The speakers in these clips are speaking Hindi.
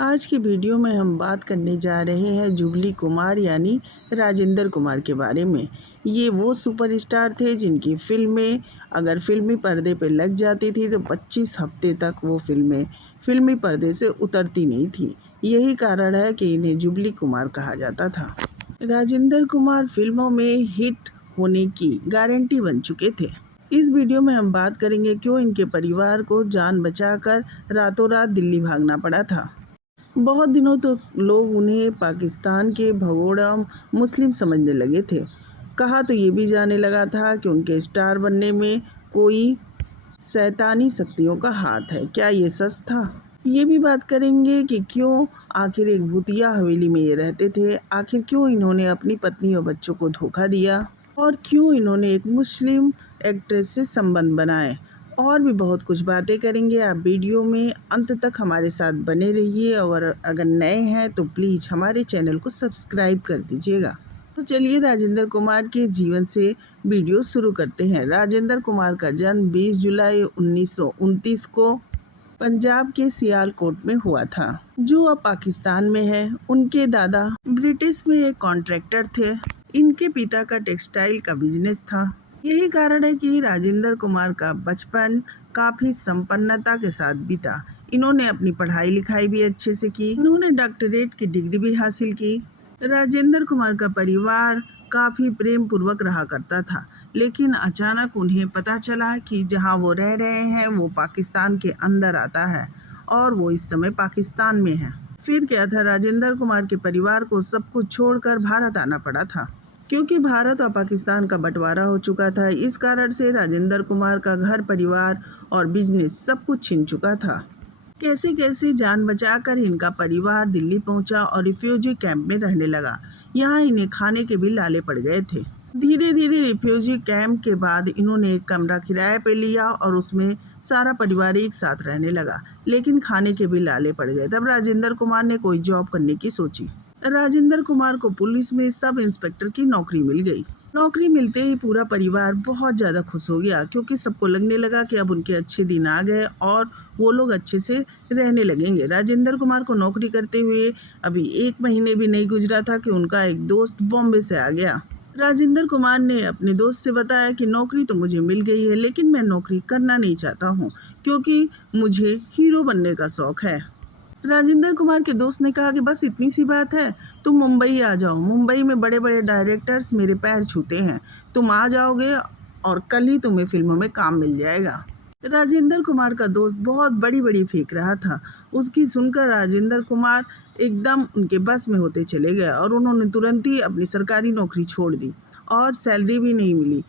आज की वीडियो में हम बात करने जा रहे हैं जुबली कुमार यानी राजेंद्र कुमार के बारे में। ये वो सुपरस्टार थे जिनकी फिल्में अगर फिल्मी पर्दे पर लग जाती थी तो 25 हफ्ते तक वो फिल्में फिल्मी पर्दे से उतरती नहीं थी। यही कारण है कि इन्हें जुबली कुमार कहा जाता था। राजेंद्र कुमार फिल्मों में हिट होने की गारंटी बन चुके थे। इस वीडियो में हम बात करेंगे क्यों इनके परिवार को जान बचाकर रातों रात दिल्ली भागना पड़ा था। बहुत दिनों तो लोग उन्हें पाकिस्तान के भगोड़ा मुस्लिम समझने लगे थे। कहा तो ये भी जाने लगा था कि उनके स्टार बनने में कोई शैतानी शक्तियों का हाथ है। क्या ये सच था? ये भी बात करेंगे कि क्यों आखिर एक भूतिया हवेली में ये रहते थे, आखिर क्यों इन्होंने अपनी पत्नी और बच्चों को धोखा दिया और क्यों इन्होंने एक मुस्लिम एक्ट्रेस से संबंध बनाए। और भी बहुत कुछ बातें करेंगे। आप वीडियो में अंत तक हमारे साथ बने रहिए और अगर नए हैं तो प्लीज़ हमारे चैनल को सब्सक्राइब कर दीजिएगा। तो चलिए राजेंद्र कुमार के जीवन से वीडियो शुरू करते हैं। राजेंद्र कुमार का जन्म 20 जुलाई 1929 को पंजाब के सियालकोट में हुआ था, जो अब पाकिस्तान में है। उनके दादा ब्रिटिश में एक कॉन्ट्रैक्टर थे। इनके पिता का टेक्सटाइल का बिजनेस था। यही कारण है कि राजेंद्र कुमार का बचपन काफ़ी संपन्नता के साथ बीता। इन्होंने अपनी पढ़ाई लिखाई भी अच्छे से की। इन्होंने डॉक्टरेट की डिग्री भी हासिल की। राजेंद्र कुमार का परिवार काफ़ी प्रेम पूर्वक रहा करता था, लेकिन अचानक उन्हें पता चला कि जहां वो रह रहे हैं वो पाकिस्तान के अंदर आता है और वो इस समय पाकिस्तान में है। फिर क्या था, राजेंद्र कुमार के परिवार को सब कुछ छोड़कर भारत आना पड़ा था, क्योंकि भारत और पाकिस्तान का बंटवारा हो चुका था। इस कारण से राजेंद्र कुमार का घर परिवार और बिजनेस सब कुछ छिन चुका था। कैसे कैसे जान बचाकर इनका परिवार दिल्ली पहुंचा और रिफ्यूजी कैंप में रहने लगा। यहाँ इन्हें खाने के भी लाले पड़ गए थे। धीरे धीरे रिफ्यूजी कैंप के बाद इन्होंने एक कमरा किराए पे लिया और उसमें सारा परिवार एक साथ रहने लगा, लेकिन खाने के भी लाले पड़ गए। तब राजेंद्र कुमार ने कोई जॉब करने की सोची। राजेंद्र कुमार को पुलिस में सब इंस्पेक्टर की नौकरी मिल गई। नौकरी मिलते ही पूरा परिवार बहुत ज़्यादा खुश हो गया, क्योंकि सबको लगने लगा कि अब उनके अच्छे दिन आ गए और वो लोग अच्छे से रहने लगेंगे। राजेंद्र कुमार को नौकरी करते हुए अभी 1 महीने भी नहीं गुजरा था कि उनका एक दोस्त बॉम्बे से आ गया। राजेंद्र कुमार ने अपने दोस्त से बताया कि नौकरी तो मुझे मिल गई है, लेकिन मैं नौकरी करना नहीं चाहता हूँ, क्योंकि मुझे हीरो बनने का शौक़ है। राजेंद्र कुमार के दोस्त ने कहा कि बस इतनी सी बात है, तुम मुंबई आ जाओ। मुंबई में बड़े बड़े डायरेक्टर्स मेरे पैर छूते हैं, तुम आ जाओगे और कल ही तुम्हें फिल्मों में काम मिल जाएगा। राजेंद्र कुमार का दोस्त बहुत बड़ी बड़ी फेंक रहा था। उसकी सुनकर राजेंद्र कुमार एकदम उनके बस में होते चले गए और उन्होंने तुरंत ही अपनी सरकारी नौकरी छोड़ दी और सैलरी भी नहीं मिली।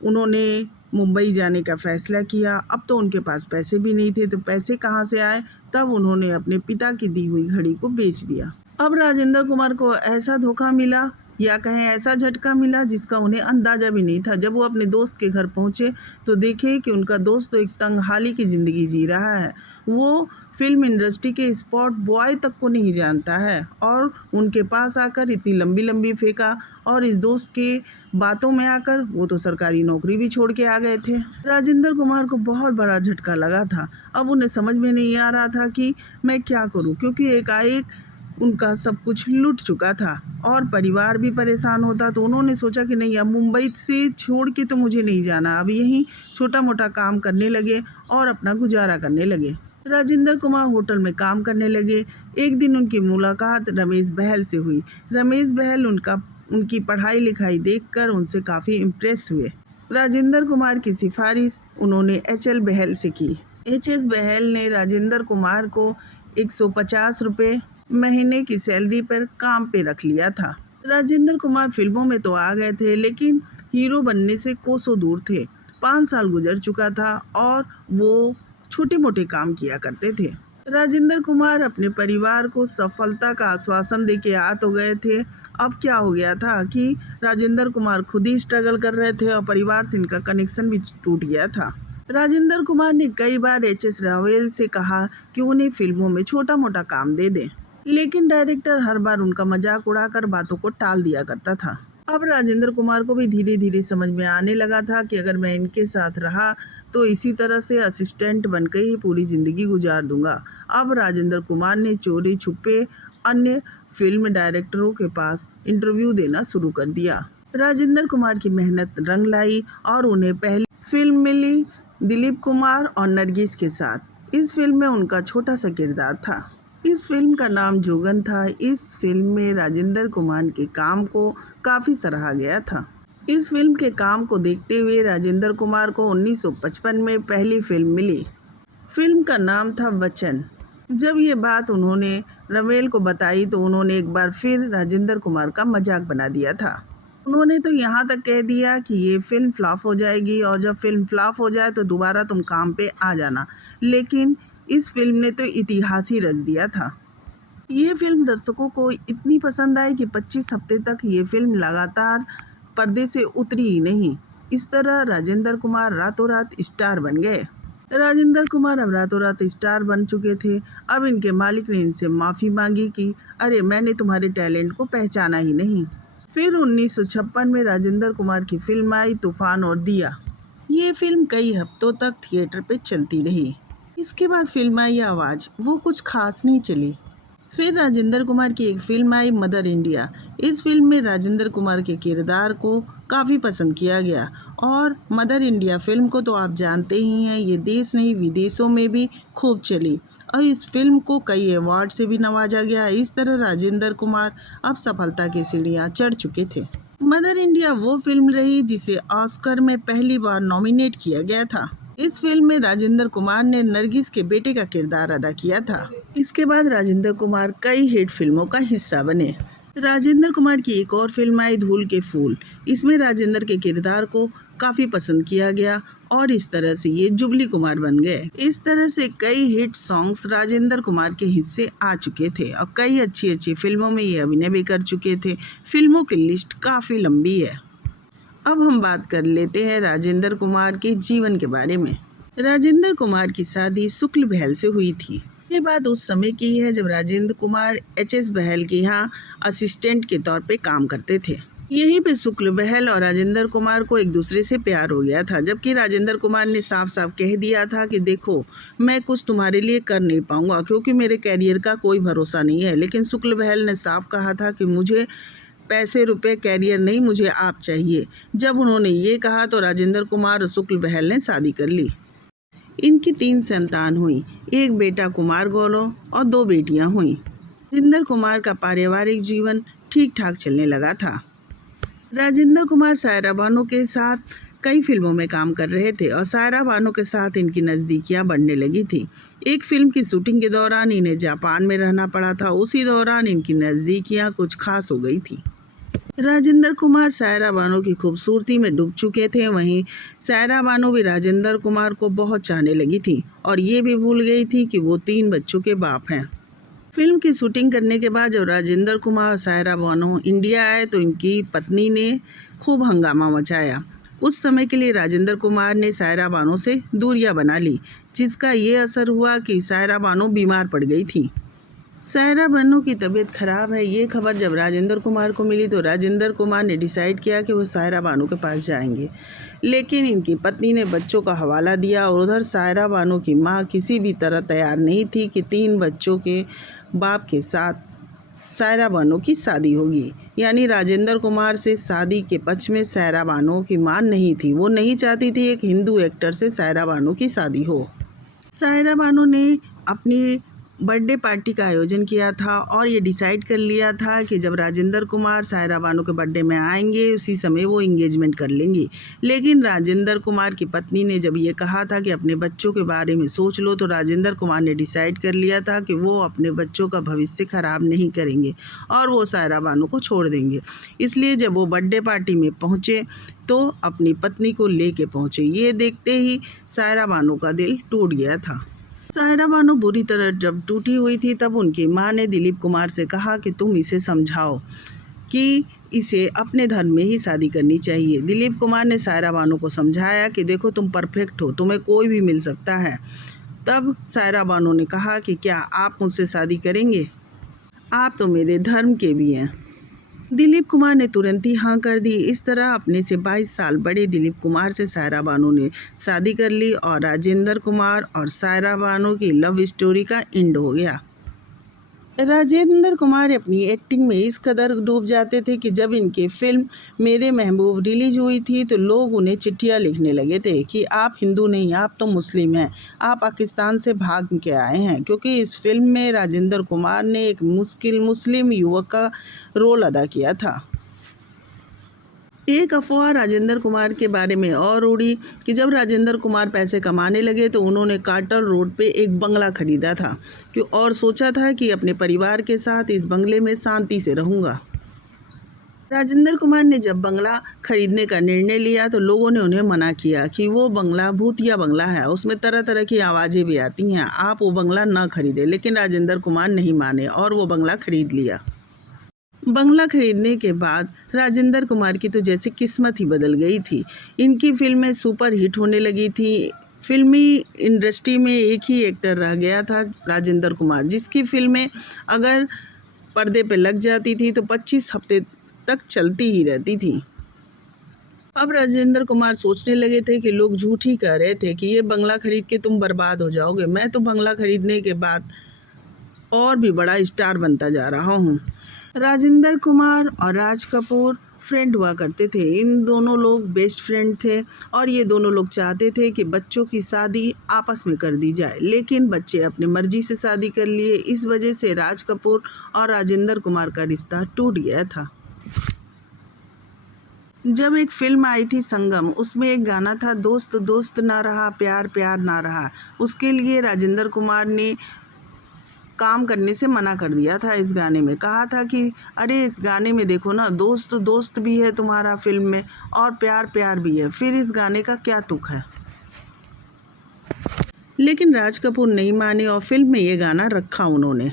उन्होंने मुंबई जाने का फ़ैसला किया। अब तो उनके पास पैसे भी नहीं थे, तो पैसे कहाँ से आए? तब उन्होंने अपने पिता की दी हुई घड़ी को बेच दिया। अब राजेंद्र कुमार को ऐसा धोखा मिला या कहें ऐसा झटका मिला जिसका उन्हें अंदाज़ा भी नहीं था। जब वो अपने दोस्त के घर पहुँचे तो देखे कि उनका दोस्त तो एक तंगहाली की ज़िंदगी जी रहा है। वो फिल्म इंडस्ट्री के स्पॉट बॉय तक को नहीं जानता है और उनके पास आकर इतनी लंबी लंबी फेंका, और इस दोस्त के बातों में आकर वो तो सरकारी नौकरी भी छोड़ के आ गए थे। राजेंद्र कुमार को बहुत बड़ा झटका लगा था। अब उन्हें समझ में नहीं आ रहा था कि मैं क्या करूं, क्योंकि एकाएक उनका सब कुछ लुट चुका था और परिवार भी परेशान होता। तो उन्होंने सोचा कि नहीं, अब मुंबई से छोड़ के तो मुझे नहीं जाना। अब यहीं छोटा मोटा काम करने लगे और अपना गुजारा करने लगे। राजेंद्र कुमार होटल में काम करने लगे। एक दिन उनकी मुलाकात रमेश बहल से हुई। रमेश बहल उनकी पढ़ाई लिखाई देखकर उनसे काफ़ी इम्प्रेस हुए। राजेंद्र कुमार की सिफारिश उन्होंने एच.एल. बहल से की। एच.एस. बहल ने राजेंद्र कुमार को 150 रुपये महीने की सैलरी पर काम पे रख लिया था। राजेंद्र कुमार फिल्मों में तो आ गए थे, लेकिन हीरो बनने से कोसों दूर थे। 5 साल गुजर चुका था और वो छोटे मोटे काम किया करते थे। राजेंद्र कुमार अपने परिवार को सफलता का आश्वासन देके आ तो गए थे। अब क्या हो गया था कि राजेंद्र कुमार खुद ही स्ट्रगल कर रहे थे और परिवार से इनका कनेक्शन भी टूट गया था। राजेंद्र कुमार ने कई बार एच.एस. रावल से कहा कि उन्हें फिल्मों में छोटा मोटा काम दे दें, लेकिन डायरेक्टर हर बार उनका मजाक उड़ाकर बातों को टाल दिया करता था। अब राजेंद्र कुमार को भी धीरे धीरे समझ में आने लगा था कि अगर मैं इनके साथ रहा तो इसी तरह से असिस्टेंट बनकर ही पूरी ज़िंदगी गुजार दूंगा। अब राजेंद्र कुमार ने चोरी छुपे अन्य फिल्म डायरेक्टरों के पास इंटरव्यू देना शुरू कर दिया। राजेंद्र कुमार की मेहनत रंग लाई और उन्हें पहली फिल्म मिली दिलीप कुमार और नरगिस के साथ। इस फिल्म में उनका छोटा सा किरदार था। इस फिल्म का नाम जोगन था। इस फिल्म में राजेंद्र कुमार के काम को काफ़ी सराहा गया था। इस फिल्म के काम को देखते हुए राजेंद्र कुमार को 1955 में पहली फिल्म मिली। फिल्म का नाम था वचन। जब ये बात उन्होंने रवेल को बताई तो उन्होंने एक बार फिर राजेंद्र कुमार का मजाक बना दिया था। उन्होंने तो यहाँ तक कह दिया कि ये फिल्म फ्लॉप हो जाएगी और जब फिल्म फ्लॉप हो जाए तो दोबारा तुम काम पे आ जाना। लेकिन इस फिल्म ने तो इतिहास ही रच दिया था। ये फिल्म दर्शकों को इतनी पसंद आई कि 25 हफ्ते तक ये फिल्म लगातार पर्दे से उतरी ही नहीं। इस तरह राजेंद्र कुमार रातों रात स्टार बन गए। राजेंद्र कुमार अब रातों रात स्टार बन चुके थे। अब इनके मालिक ने इनसे माफ़ी मांगी कि अरे मैंने तुम्हारे टैलेंट को पहचाना ही नहीं। फिर 1956 में राजेंद्र कुमार की फिल्म आई तूफान और दिया। ये फिल्म कई हफ्तों तक थिएटर पे चलती रही। इसके बाद फिल्म आई आवाज़, वो कुछ खास नहीं चली। फिर राजेंद्र कुमार की एक फिल्म आई मदर इंडिया। इस फिल्म में राजेंद्र कुमार के किरदार को काफ़ी पसंद किया गया और मदर इंडिया फिल्म को तो आप जानते ही हैं, ये देश नहीं विदेशों में भी खूब चली और इस फिल्म को कई अवार्ड से भी नवाजा गया। इस तरह राजेंद्र कुमार अब सफलता की सीढ़ियाँ चढ़ चुके थे। मदर इंडिया वो फिल्म रही जिसे ऑस्कर में पहली बार नॉमिनेट किया गया था। इस फिल्म में राजेंद्र कुमार ने नरगिस के बेटे का किरदार अदा किया था। इसके बाद राजेंद्र कुमार कई हिट फिल्मों का हिस्सा बने। राजेंद्र कुमार की एक और फिल्म आई धूल के फूल। इसमें राजेंद्र के किरदार को काफ़ी पसंद किया गया और इस तरह से ये जुबली कुमार बन गए। इस तरह से कई हिट सॉन्ग्स राजेंद्र कुमार के हिस्से आ चुके थे और कई अच्छी अच्छी फिल्मों में ये अभिनय भी कर चुके थे। फिल्मों की लिस्ट काफ़ी लंबी है। अब हम बात कर लेते हैं राजेंद्र कुमार के जीवन के बारे में। राजेंद्र कुमार की शादी शुक्ल बहल से हुई थी। ये बात उस समय की है जब राजेंद्र कुमार एच.एस. बहल के यहाँ असिस्टेंट के तौर पे काम करते थे। यहीं पे शुक्ल बहल और राजेंद्र कुमार को एक दूसरे से प्यार हो गया था, जबकि राजेंद्र कुमार ने साफ साफ कह दिया था कि देखो मैं कुछ तुम्हारे लिए कर नहीं पाऊंगा क्योंकि मेरे कैरियर का कोई भरोसा नहीं है। लेकिन शुक्ल बहल ने साफ कहा था कि मुझे पैसे रुपए कैरियर नहीं, मुझे आप चाहिए। जब उन्होंने ये कहा तो राजेंद्र कुमार और शुक्ल बहल ने शादी कर ली। इनकी 3 संतान हुई, एक बेटा कुमार गौरव और 2 बेटियां हुईं। राजेंद्र कुमार का पारिवारिक जीवन ठीक ठाक चलने लगा था। राजेंद्र कुमार सायरा बानो के साथ कई फिल्मों में काम कर रहे थे और सायरा बानो के साथ इनकी नज़दीकियां बढ़ने लगी थी। एक फिल्म की शूटिंग के दौरान इन्हें जापान में रहना पड़ा था। उसी दौरान इनकी नज़दीकियां कुछ खास हो गई थी। राजेंद्र कुमार सायरा बानो की खूबसूरती में डूब चुके थे। वहीं सायरा बानो भी राजेंद्र कुमार को बहुत चाहने लगी थी और ये भी भूल गई थी कि वो 3 बच्चों के बाप हैं। फिल्म की शूटिंग करने के बाद जब राजेंद्र कुमार और सायरा बानो इंडिया आए तो इनकी पत्नी ने खूब हंगामा मचाया। उस समय के लिए राजेंद्र कुमार ने सायरा बानो से दूरियां बना ली, जिसका ये असर हुआ कि सायरा बानो बीमार पड़ गई थी। सायरा बानो की तबीयत खराब है, ये खबर जब राजेंद्र कुमार को मिली तो राजेंद्र कुमार ने डिसाइड किया कि वो सायरा बानो के पास जाएंगे। लेकिन इनकी पत्नी ने बच्चों का हवाला दिया और उधर सायरा बानो की माँ किसी भी तरह तैयार नहीं थी कि 3 बच्चों के बाप के साथ सायरा बानो की शादी होगी। यानी राजेंद्र कुमार से शादी के पक्ष में सायरा बानो की मां नहीं थी। वो नहीं चाहती थी एक हिंदू एक्टर से सायरा बानो की शादी हो। सायरा बानो ने अपनी बर्थडे पार्टी का आयोजन किया था और ये डिसाइड कर लिया था कि जब राजेंद्र कुमार सायरा बानो के बर्थडे में आएंगे उसी समय वो इंगेजमेंट कर लेंगी। लेकिन राजेंद्र कुमार की पत्नी ने जब ये कहा था कि अपने बच्चों के बारे में सोच लो तो राजेंद्र कुमार ने डिसाइड कर लिया था कि वो अपने बच्चों का भविष्य खराब नहीं करेंगे और वो सायरा बानो को छोड़ देंगे। इसलिए जब वो बर्थडे पार्टी में पहुँचे तो अपनी पत्नी को लेके पहुँचे। ये देखते ही सायरा बानो का दिल टूट गया था। सायरा बानो बुरी तरह जब टूटी हुई थी तब उनकी मां ने दिलीप कुमार से कहा कि तुम इसे समझाओ कि इसे अपने धर्म में ही शादी करनी चाहिए। दिलीप कुमार ने सायरा बानो को समझाया कि देखो तुम परफेक्ट हो, तुम्हें कोई भी मिल सकता है। तब सायरा बानो ने कहा कि क्या आप मुझसे शादी करेंगे? आप तो मेरे धर्म के भी हैं। दिलीप कुमार ने तुरंत ही हाँ कर दी। इस तरह अपने से 22 साल बड़े दिलीप कुमार से सायरा बानो ने शादी कर ली और राजेंद्र कुमार और सायरा बानो की लव स्टोरी का एंड हो गया। राजेंद्र कुमार अपनी एक्टिंग में इस कदर डूब जाते थे कि जब इनकी फिल्म मेरे महबूब रिलीज हुई थी तो लोग उन्हें चिट्ठियां लिखने लगे थे कि आप हिंदू नहीं, आप तो मुस्लिम हैं, आप पाकिस्तान से भाग के आए हैं, क्योंकि इस फिल्म में राजेंद्र कुमार ने एक मुस्लिम युवक का रोल अदा किया था। एक अफवाह राजेंद्र कुमार के बारे में और उड़ी कि जब राजेंद्र कुमार पैसे कमाने लगे तो उन्होंने कार्टर रोड पे एक बंगला खरीदा था और सोचा था कि अपने परिवार के साथ इस बंगले में शांति से रहूँगा। राजेंद्र कुमार ने जब बंगला खरीदने का निर्णय लिया तो लोगों ने उन्हें मना किया कि वो बंगला भूतिया बंगला है, उसमें तरह तरह की आवाज़ें भी आती हैं, आप वो बंगला ना खरीदें। लेकिन राजेंद्र कुमार नहीं माने और वो बंगला खरीद लिया। बंगला खरीदने के बाद राजेंद्र कुमार की तो जैसे किस्मत ही बदल गई थी। इनकी फिल्में सुपर हिट होने लगी थी। फिल्मी इंडस्ट्री में एक ही एक्टर रह गया था, राजेंद्र कुमार, जिसकी फिल्में अगर पर्दे पे लग जाती थी तो 25 हफ्ते तक चलती ही रहती थी। अब राजेंद्र कुमार सोचने लगे थे कि लोग झूठ ही कह रहे थे कि ये बंगला खरीद के तुम बर्बाद हो जाओगे। मैं तो बंगला खरीदने के बाद और भी बड़ा स्टार बनता जा रहा हूँ। राजेंद्र कुमार और राज कपूर फ्रेंड हुआ करते थे। इन दोनों लोग बेस्ट फ्रेंड थे और ये दोनों लोग चाहते थे कि बच्चों की शादी आपस में कर दी जाए, लेकिन बच्चे अपनी मर्जी से शादी कर लिए। इस वजह से राज कपूर और राजेंद्र कुमार का रिश्ता टूट गया था। जब एक फिल्म आई थी संगम, उसमें एक गाना था, दोस्त दोस्त ना रहा, प्यार प्यार ना रहा। उसके लिए राजेंद्र कुमार ने काम करने से मना कर दिया था। इस गाने में कहा था कि अरे इस गाने में देखो ना, दोस्त दोस्त भी है तुम्हारा फिल्म में और प्यार प्यार भी है, फिर इस गाने का क्या तुक है। लेकिन राज कपूर नहीं माने और फिल्म में ये गाना रखा उन्होंने।